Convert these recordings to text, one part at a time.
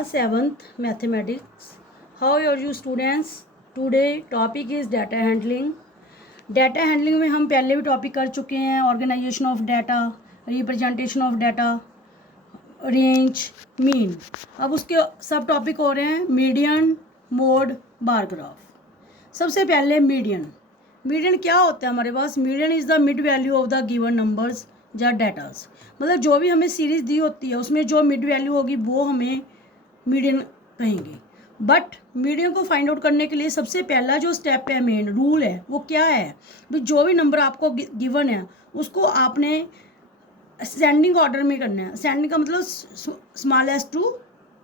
class 7th mathematics. How are you students? Today topic is data handling. Data handling में हम पहले भी topic कर चुके हैं, organisation of data, representation of data, range, mean. अब उसके सब टॉपिक हो रहे हैं मीडियन, मोड, बार ग्राफ. सबसे पहले मीडियन. मीडियन क्या होता है हमारे पास? Median is the mid value of the given numbers या डाटाज. मतलब जो भी हमें सीरीज़ दी होती है उसमें जो मिड वैल्यू होगी वो हमें मीडियन कहेंगे. बट मीडियन को फाइंड आउट करने के लिए सबसे पहला जो स्टेप है, मेन रूल है, वो क्या है? भाई जो भी नंबर आपको गिवन है उसको आपने असेंडिंग ऑर्डर में करना है. असेंडिंग का मतलब स्मॉलेस्ट टू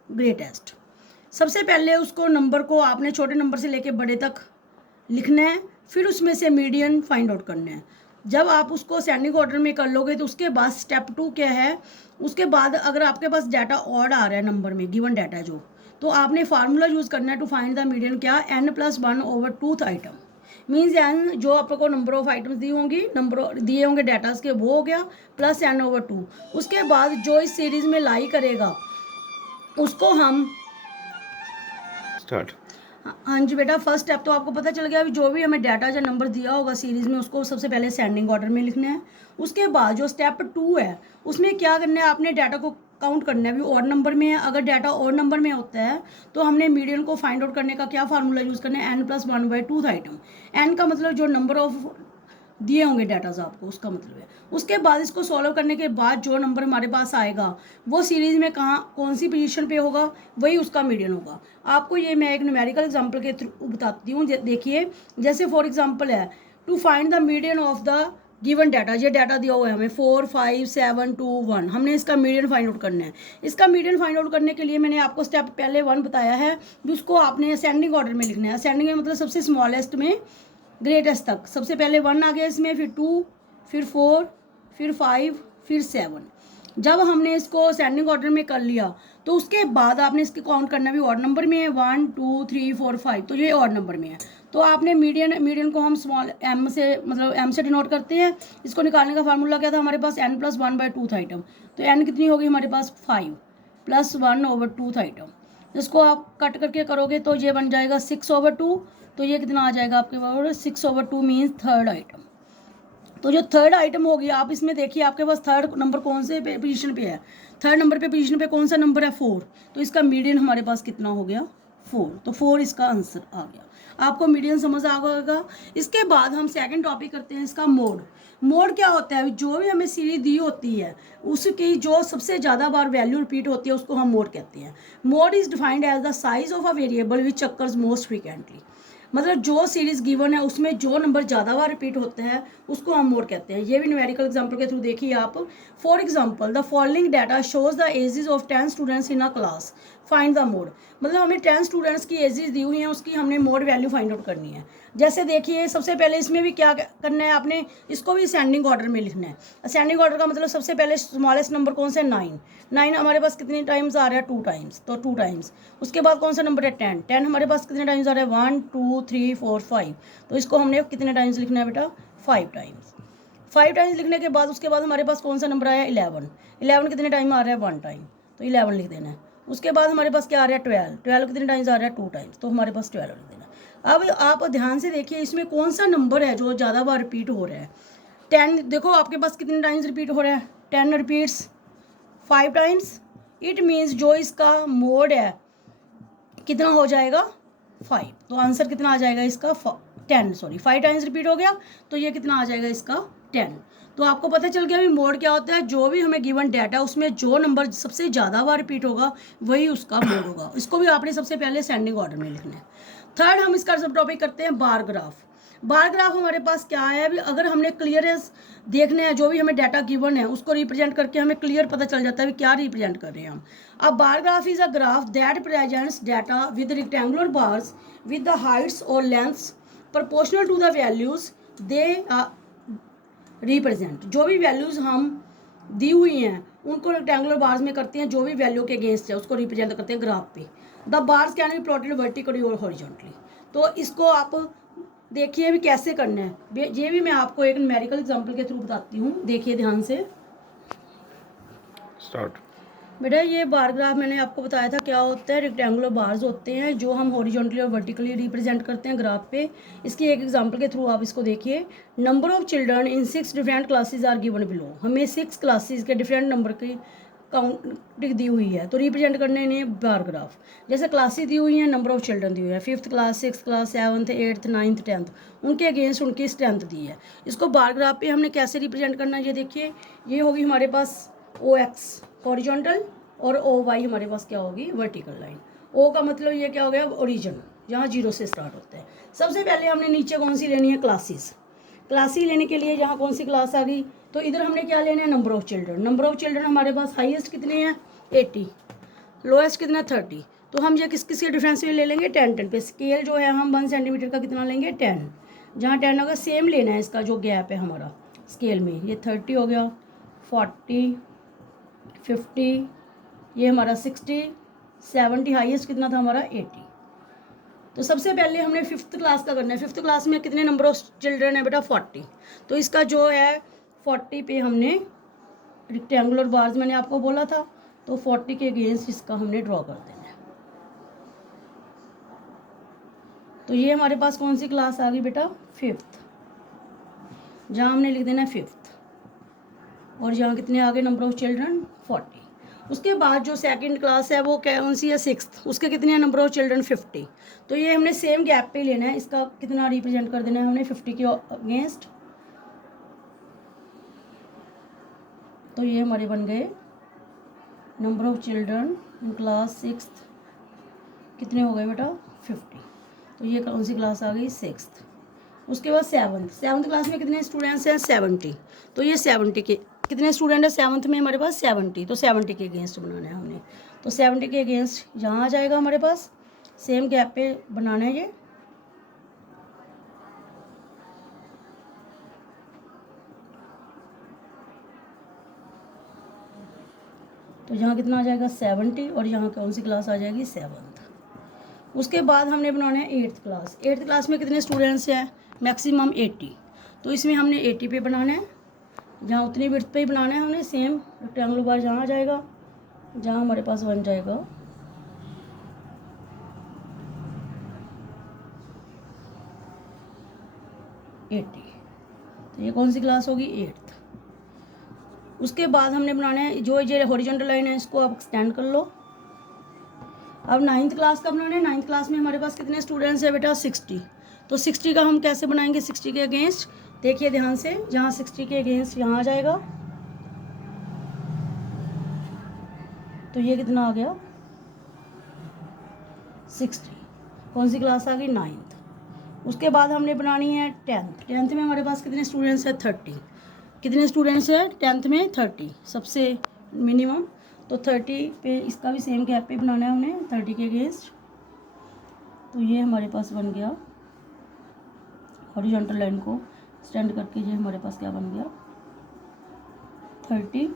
ग्रेटेस्ट. सबसे पहले उसको नंबर को आपने छोटे नंबर से लेके बड़े तक लिखना है, फिर उसमें से मीडियन फाइंड आउट करना है. जब आप उसको असेंडिंग ऑर्डर में कर लोगे तो उसके बाद स्टेप 2 क्या है? उसके बाद अगर आपके पास डाटा ऑड आ रहा है नंबर में, गिवन डाटा जो, तो आपने फार्मूला यूज़ करना है टू फाइंड द मीडियन. क्या? n+1/2th item. मीन्स n जो आपको नंबर ऑफ आइटम्स दी होंगी, नंबर दिए होंगे डाटाज के, वो हो गया, प्लस n/2. उसके बाद जो इस सीरीज़ में लाई करेगा उसको हम स्टार्ट. हाँ जी बेटा, फर्स्ट स्टेप तो आपको पता चल गया. अभी जो भी हमें डाटा या नंबर दिया होगा सीरीज़ में उसको सबसे पहले असेंडिंग ऑर्डर में लिखना है. उसके बाद जो स्टेप 2 है उसमें क्या करना है? आपने डाटा को काउंट करना है. अभी ऑड नंबर में है, अगर डाटा ऑड नंबर में होता है तो हमने मीडियन को फाइंड आउट करने का क्या फार्मूला यूज़ करना है? n+1/2th item. n का मतलब जो नंबर ऑफ दिए होंगे डाटाज आपको, उसका मतलब है. उसके बाद इसको सॉल्व करने के बाद जो नंबर हमारे पास आएगा वो सीरीज़ में कहाँ कौन सी पोजीशन पे होगा, वही उसका मीडियन होगा. आपको ये मैं एक न्यूमेरिकल एग्जांपल के थ्रू बताती हूँ. देखिए, जैसे फॉर एग्जांपल है to find the median of the given data. ये डाटा दिया हुआ है हमें 4, 5, 7, 2, 1. हमने इसका मीडियन फाइंड आउट करना है. इसका मीडियन फाइंड आउट करने के लिए मैंने आपको स्टेप पहले 1 बताया है, उसको आपने असेंडिंग ऑर्डर में लिखना है. असेंडिंग में मतलब सबसे स्मॉलेस्ट में ग्रेटेस्ट तक. सबसे पहले 1 आ गया इसमें, फिर 2, फिर 4, फिर 5, फिर 7. जब हमने इसको असेंडिंग ऑर्डर में कर लिया तो उसके बाद आपने इसके काउंट करना भी ऑड नंबर में है. 1, 2, 3, 4, 5, तो ये ऑड नंबर में है. तो आपने मीडियन को हम स्मॉल m से, मतलब m से डिनोट करते हैं. इसको निकालने का फार्मूला क्या था हमारे पास? n+1/2th item. तो n कितनी होगी हमारे पास? 5 + 1/2th आइटम. इसको आप कट करके करोगे तो ये बन जाएगा 6/2. तो ये कितना आ जाएगा आपके पास? 6/2 मीन्स थर्ड आइटम. तो जो थर्ड आइटम होगी, आप इसमें देखिए आपके पास थर्ड नंबर कौन से पोजीशन पे है? थर्ड नंबर पे पोजीशन पे कौन सा नंबर है? 4. तो इसका मीडियन हमारे पास कितना हो गया? 4. तो 4 इसका आंसर आ गया. आपको मीडियन समझ आ गया. इसके बाद हम सेकंड टॉपिक करते हैं इसका मोड. मोड क्या होता है? जो भी हमें सीरीज दी होती है उसकी जो सबसे ज़्यादा बार वैल्यू रिपीट होती है उसको हम मोड कहते हैं. Mode is defined as the size of a variable which occurs most frequently. मतलब जो सीरीज़ गिवन है उसमें जो नंबर ज़्यादा बार रिपीट होते हैं उसको हम मोड कहते हैं. ये भी न्यूमेरिकल एग्जांपल के थ्रू देखिए आप. For example the following data shows the ages of 10 students in a class. Find the mode. मतलब हमें 10 स्टूडेंट्स की एजेस दी हुई हैं, उसकी हमने मोड वैल्यू फाइंड आउट करनी है. जैसे देखिए, सबसे पहले इसमें भी क्या करना है? आपने इसको भी असेंडिंग ऑर्डर में लिखना है. असेंडिंग ऑर्डर का मतलब सबसे पहले स्मॉलेस्ट नंबर कौन सा है? 9. 9 हमारे पास कितने टाइम्स आ रहा है? 2 टाइम्स. तो 2 टाइम्स. उसके बाद कौन सा नंबर है? 10. 10 हमारे पास कितने टाइम्स आ रहा है? 1, 2, 3, 4, 5. तो इसको हमने कितने टाइम्स लिखना है बेटा? 5 टाइम्स. 5 टाइम्स लिखने के बाद उसके बाद हमारे पास कौन सा नंबर आया? 11. 11 कितने टाइम आ रहा है? 1 टाइम. तो 11 लिख देना है. उसके बाद हमारे पास क्या आ रहा है? 12. 12 कितने टाइम्स आ रहा है? 2 टाइम्स. तो हमारे पास 12 लिख देना. अब आप ध्यान से देखिए इसमें कौन सा नंबर है जो ज़्यादा बार रिपीट हो रहा है? 10. देखो आपके पास कितने टाइम्स रिपीट हो रहा है? 10 रिपीट्स 5 टाइम्स. इट मीन्स जो इसका मोड है कितना हो जाएगा? 5. तो आंसर कितना आ जाएगा इसका? 5 टाइम्स रिपीट हो गया. तो ये कितना आ जाएगा इसका? 10. तो आपको पता चल गया भी मोड क्या होता है. जो भी हमें गिवन डाटा उसमें जो नंबर सबसे ज़्यादा बार रिपीट होगा वही उसका मोड होगा. इसको भी आपने सबसे पहले असेंडिंग ऑर्डर में लिखना है. थर्ड हम इसका सब टॉपिक करते हैं बार ग्राफ. बार ग्राफ हमारे पास क्या है? अभी अगर हमने क्लियरेंस देखने हैं, जो भी हमें डाटा गिवन है उसको रिप्रेजेंट करके हमें क्लियर पता चल जाता है क्या रिप्रेजेंट कर रहे हैं हम. अब bar graph is a graph that presents data with rectangular bars with the heights और lengths proportional to the values they represent. जो भी वैल्यूज हम दी हुई हैं उनको रेक्टेंगुलर बार्स में करते हैं, जो भी वैल्यू के अगेंस्ट है उसको रिप्रेजेंट करते हैं ग्राफ पे. The bars can be plotted vertically और हॉरिजॉन्टली. तो इसको आप देखिए भी कैसे करना है. ये भी मैं आपको एक न्यूमेरिकल एग्जांपल के थ्रू बताती हूँ. देखिए ध्यान से. स्टार्ट. बेटा ये बार ग्राफ मैंने आपको बताया था क्या होता है। रेक्टेंगुलर बार्स होते हैं जो हम हॉरिजॉन्टली और वर्टिकली रिप्रेजेंट करते हैं ग्राफ पे। इसकी एक एग्जांपल के थ्रू आप इसको देखिए। Number of children in 6 different classes are given below. हमें 6 क्लासेस के डिफरेंट नंबर की काउंट दी हुई है, तो रिप्रेजेंट करने इन्हें बार ग्राफ। जैसे क्लासेस दी हुई हैं, नंबर ऑफ चिल्ड्रन दी हुई है, 5th class, 6th class, 7th, 8th, 9th, 10th, उनके अगेंस्ट उनकी स्ट्रेंथ दी है। इसको बार ग्राफ पे हमने कैसे रिप्रेजेंट करना है ये देखिए। ये होगी हमारे पास OX हॉरिजॉन्टल और OY हमारे पास क्या होगी, वर्टिकल लाइन। O का मतलब ये क्या हो गया, ओरिजिन, जहाँ 0 से स्टार्ट होते हैं। सबसे पहले हमने नीचे कौन सी लेनी है, क्लासेस। क्लासेस लेने के लिए यहाँ कौन सी क्लास आ गई, तो इधर हमने क्या लेना है, number of children. Number of children हमारे पास हाईएस्ट कितने हैं, 80, लोएस्ट कितना 30। तो हम ये किस किस के डिफरेंस में ले लेंगे, 10 पे। स्केल जो है हम 1 सेंटीमीटर का कितना लेंगे, 10। जहाँ 10 होगा सेम लेना है, इसका जो गैप है हमारा स्केल में, ये 30 हो गया, 40, 50, ये हमारा 60, 70, हाईएस्ट कितना था हमारा 80। तो सबसे पहले हमने 5th क्लास का करना है। 5th क्लास में कितने नंबर ऑफ चिल्ड्रन है बेटा, 40। तो इसका जो है 40 पे हमने रेक्टेंगुलर बार्स मैंने आपको बोला था, तो 40 के अगेंस्ट इसका हमने ड्रॉ कर देना है। तो ये हमारे पास कौन सी क्लास आ गई बेटा, 5th, जहाँ हमने लिख देना है 5th। और यहाँ कितने आ गए नंबर ऑफ चिल्ड्रन, 40। उसके बाद जो सेकंड क्लास है वो कौन सी है, 6th, उसके कितने हैं नंबर ऑफ चिल्ड्रन, 50। तो ये हमने सेम गैप पे लेना है, इसका कितना रिप्रेजेंट कर देना है हमने 50 के अगेंस्ट। तो ये हमारे बन गए number of children in class 6th, कितने हो गए बेटा, 50। तो ये कौन सी क्लास आ गई, 6th। उसके बाद 7th क्लास में कितने स्टूडेंट्स हैं, 70। तो ये 70 के कितने स्टूडेंट है 7th में हमारे पास, 70। तो 70 के अगेंस्ट बनाना है हमने। तो 70 के अगेंस्ट यहाँ आ जाएगा हमारे पास, सेम गैप पे बनाना है ये। तो यहाँ कितना आ जाएगा, 70, और यहाँ कौन सी क्लास आ जाएगी, 7th। उसके बाद हमने बनाना है 8th क्लास। 8th क्लास में कितने स्टूडेंट्स हैं, मैक्सिमम 80। तो इसमें हमने 80 पे बनाना है, जहाँ उतनी विड्थ पे ही बनाना है हमने। सेम रेक्टेंगुलर बार जहाँ आ जाएगा, जहाँ हमारे पास बन जाएगा 80। तो ये कौन सी क्लास होगी, 8th। उसके बाद हमने बनाना है जो ये हॉरिजॉन्टल लाइन है, इसको आप एक्सटेंड कर लो। अब 9th क्लास का बनाना है। 9th क्लास में हमारे पास कितने स्टूडेंट्स हैं बेटा, 60। तो 60 का हम कैसे बनाएंगे, 60 के अगेंस्ट देखिए ध्यान से, जहाँ 60 के अगेंस्ट यहाँ आ जाएगा। तो ये कितना आ गया, 60। कौन सी क्लास आ गई, 9th। उसके बाद हमने बनानी है 10th। 10th में हमारे पास कितने स्टूडेंट्स हैं, 30। कितने स्टूडेंट्स हैं 10th में, 30 सबसे मिनिमम। तो 30 पे इसका भी सेम गैप पे बनाना है हमने, 30 के अगेंस्ट। तो ये हमारे पास बन गया हॉरिजॉन्टल लाइन को स्टैंड करके, ये हमारे पास क्या बन गया, 30।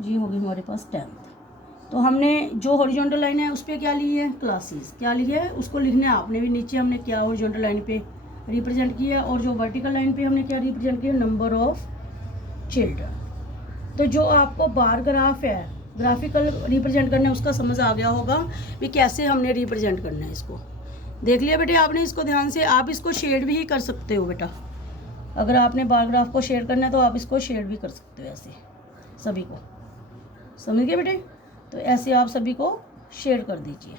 ये होगी हमारे पास 10th। तो हमने जो हॉरिजॉन्टल लाइन है उस पर क्या ली है, क्लासेस। क्या ली है उसको लिखना है आपने भी नीचे। हमने क्या हॉरिजॉन्टल लाइन पे रिप्रेजेंट किया, और जो वर्टिकल लाइन पे हमने क्या रिप्रेजेंट किया, नंबर ऑफ चिल्ड्रन। तो जो आपको बार ग्राफ है, ग्राफिकल रिप्रेजेंट करना है, उसका समझ आ गया होगा भी कैसे हमने रिप्रेजेंट करना है। इसको देख लिया बेटे आपने, इसको ध्यान से। आप इसको शेड भी कर सकते हो बेटा, अगर आपने बार ग्राफ को शेड करना है तो आप इसको शेड भी कर सकते हो ऐसे सभी को, समझ गए बेटे। तो ऐसे आप सभी को शेयर कर दीजिए,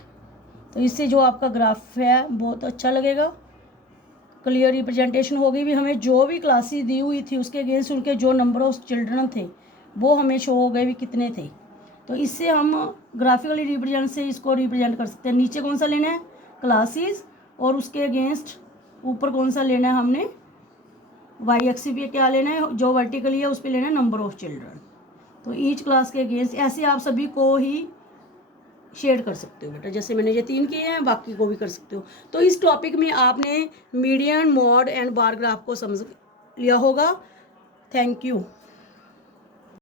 तो इससे जो आपका ग्राफ है बहुत अच्छा लगेगा, क्लियर रिप्रेजेंटेशन होगी भी। हमें जो भी क्लासेस दी हुई थी उसके अगेंस्ट उनके जो नंबर ऑफ चिल्ड्रन थे वो हमें शो हो गए भी कितने थे। तो इससे हम ग्राफिकली रिप्रेजेंट से इसको रिप्रेजेंट कर सकते हैं। नीचे कौन सा लेना है, क्लासेस, और उसके अगेंस्ट ऊपर कौन सा लेना है हमने, वाई एक्सिस पे क्या लेना है, जो वर्टिकली है उस पर लेना है नंबर ऑफ चिल्ड्रन। तो ईच क्लास के अगेंस्ट ऐसे आप सभी को ही शेयर कर सकते हो बेटा। जैसे मैंने ये 3 किए हैं, बाकी को भी कर सकते हो। तो इस टॉपिक में आपने median, mod and bar graph को समझ लिया होगा। Thank you.